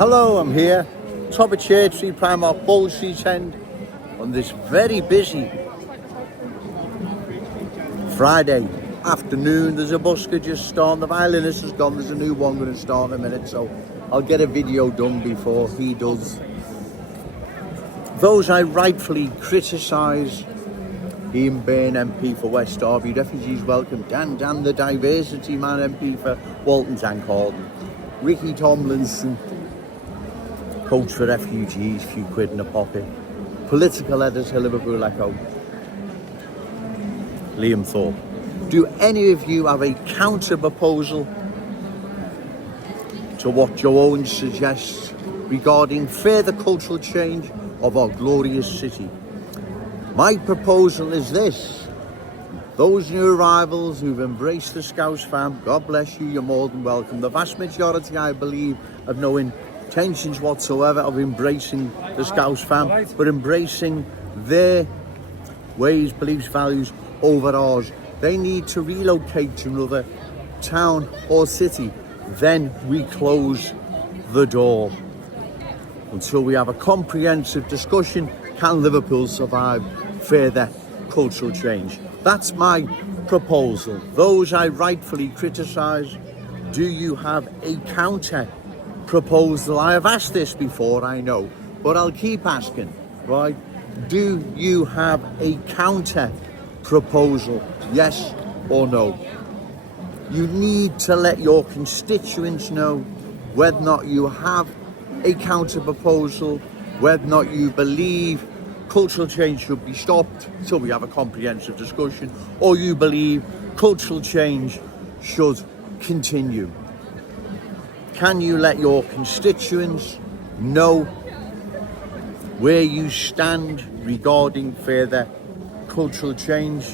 Hello, I'm here, top of Church Street, Primark, Bowl Street End, on this very busy Friday afternoon. There's a busker just starting, the violinist has gone, there's a new one going to start in a minute, so I'll get a video done before he does. Those I rightfully criticise: Ian Byrne, MP for West Derby, Refugees Welcome, Dan the Diversity Man, MP for Walton Tankorden, Ricky Tomlinson, coach for refugees, few quid in a pocket, political editor, Liverpool Echo, Liam Thorpe. Do any of you have a counter proposal to what Joe Owens suggests regarding further cultural change of our glorious city? My proposal is this: those new arrivals who've embraced the Scouse fam, God bless you, you're more than welcome. The vast majority, I believe, have no intentions whatsoever of embracing the Scouse fam, but embracing their ways, beliefs, values over ours. They need to relocate to another town or city. Then we close the door until we have a comprehensive discussion. Can Liverpool survive further cultural change? That's my proposal. Those I rightfully criticise, do you have a counter proposal? I have asked this before, I know, but I'll keep asking, right? Do you have a counter proposal? Yes or no? You need to let your constituents know whether or not you have a counter proposal, whether or not you believe cultural change should be stopped till we have a comprehensive discussion, or you believe cultural change should continue. Can you let your constituents know where you stand regarding further cultural change?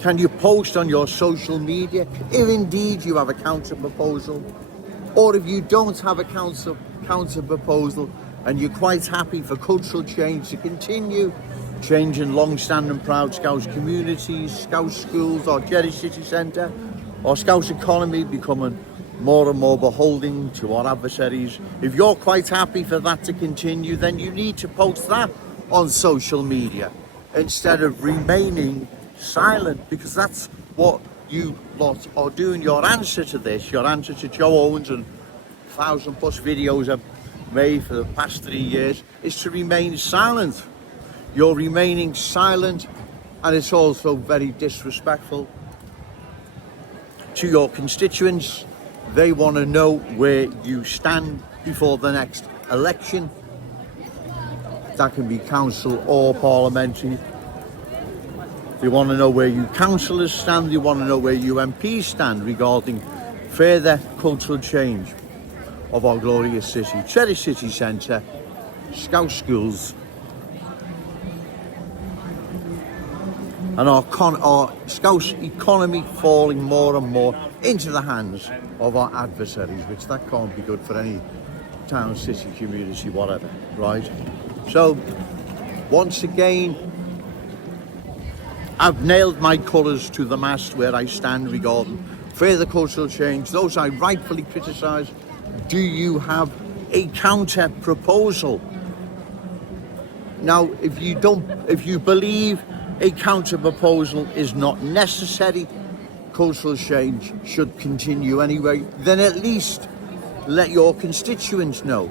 Can you post on your social media if indeed you have a counter proposal? Or if you don't have a counter proposal and you're quite happy for cultural change to continue, changing long-standing proud Scouse communities, Scouse schools, or Jerry City Centre, or Scouse economy becoming more and more beholden to our adversaries. If you're quite happy for that to continue, then you need to post that on social media instead of remaining silent, because that's what you lot are doing. Your answer to this, your answer to Joe Owens and 1,000+ videos I've made for the past 3 years, is to remain silent. You're remaining silent, and it's also very disrespectful to your constituents. They want to know where you stand before the next election. That can be council or parliamentary. They want to know where you councillors stand. They want to know where you MPs stand regarding further cultural change of our glorious city. Cherry City Centre, Scouse schools, and our Scouse economy falling more and more into the hands of our adversaries, which that can't be good for any town, city, community, whatever, right? So, once again, I've nailed my colours to the mast where I stand regarding further cultural change. Those I rightfully criticise, do you have a counter proposal? Now, if you believe a counter proposal is not necessary, cultural change should continue anyway, then at least let your constituents know,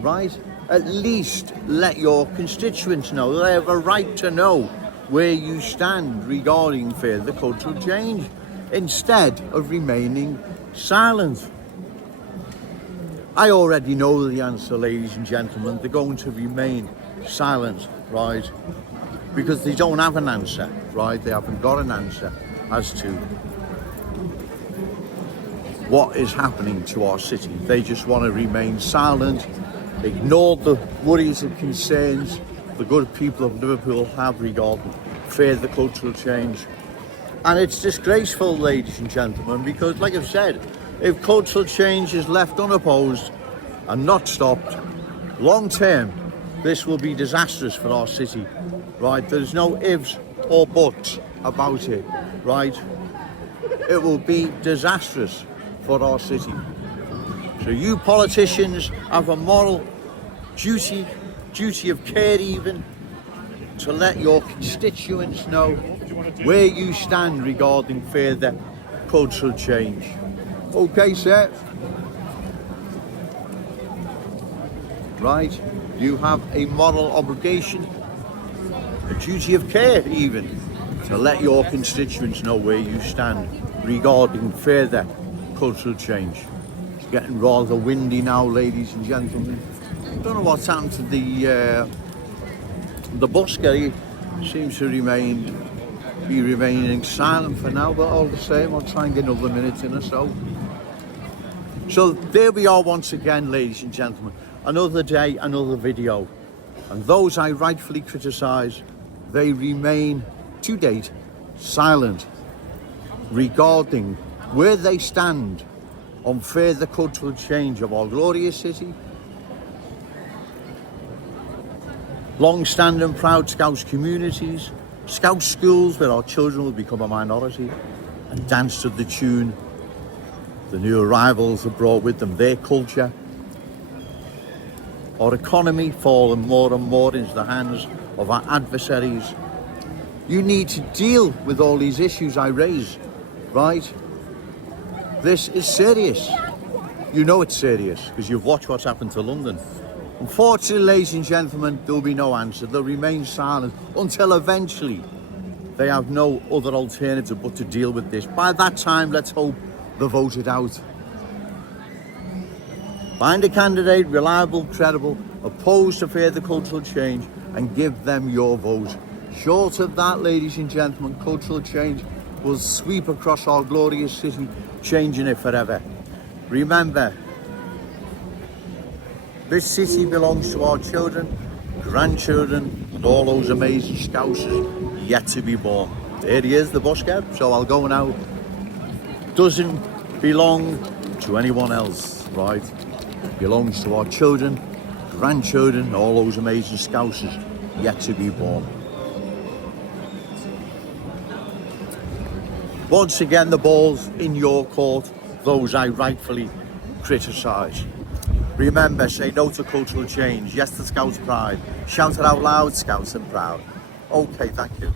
right? At least let your constituents know. They have a right to know where you stand regarding further cultural change, instead of remaining silent. I already know the answer, ladies and gentlemen. They're going to remain silent, right? Because they don't have an answer, right? They haven't got an answer as to what is happening to our city. They just want to remain silent, ignore the worries and concerns the good people of Liverpool have regarding further cultural change. And it's disgraceful, ladies and gentlemen, because, like I've said, if cultural change is left unopposed and not stopped, long term, this will be disastrous for our city, right? There's no ifs or buts about it, right? It will be disastrous for our city. So you politicians have a moral duty of care even, to let your constituents know where you stand regarding further cultural change. Okay, sir? Right, you have a moral obligation, a duty of care even, to let your constituents know where you stand regarding further cultural change. It's getting rather windy now, ladies and gentlemen. I don't know what's happened to the busker. He seems to be remaining silent for now, but all the same, I'll try and get another minute in or so. So there we are once again, ladies and gentlemen. Another day, another video. And those I rightfully criticise, they remain, to date, silent regarding where they stand on further cultural change of our glorious city. Long-standing proud Scouse communities, Scouse schools where our children will become a minority and dance to the tune. The new arrivals have brought with them their culture. Our economy falling more and more into the hands of our adversaries. You need to deal with all these issues I raise, right? This is serious. You know it's serious because you've watched what's happened to London. Unfortunately, ladies and gentlemen, there will be no answer. They'll remain silent until eventually they have no other alternative but to deal with this. By that time, let's hope they're voted out. Find a candidate, reliable, credible, opposed to further cultural change, and give them your vote. Short of that, ladies and gentlemen, cultural change will sweep across our glorious city, changing it forever. Remember, this city belongs to our children, grandchildren, and all those amazing Scousers yet to be born. There he is, the busker, so I'll go now. Doesn't belong to anyone else, right? Belongs to our children, grandchildren, all those amazing Scousers yet to be born. Once again, the ball's in your court, those I rightfully criticise. Remember, say no to cultural change, yes to Scouse pride, shout it out loud, Scouse and proud. Okay, thank you.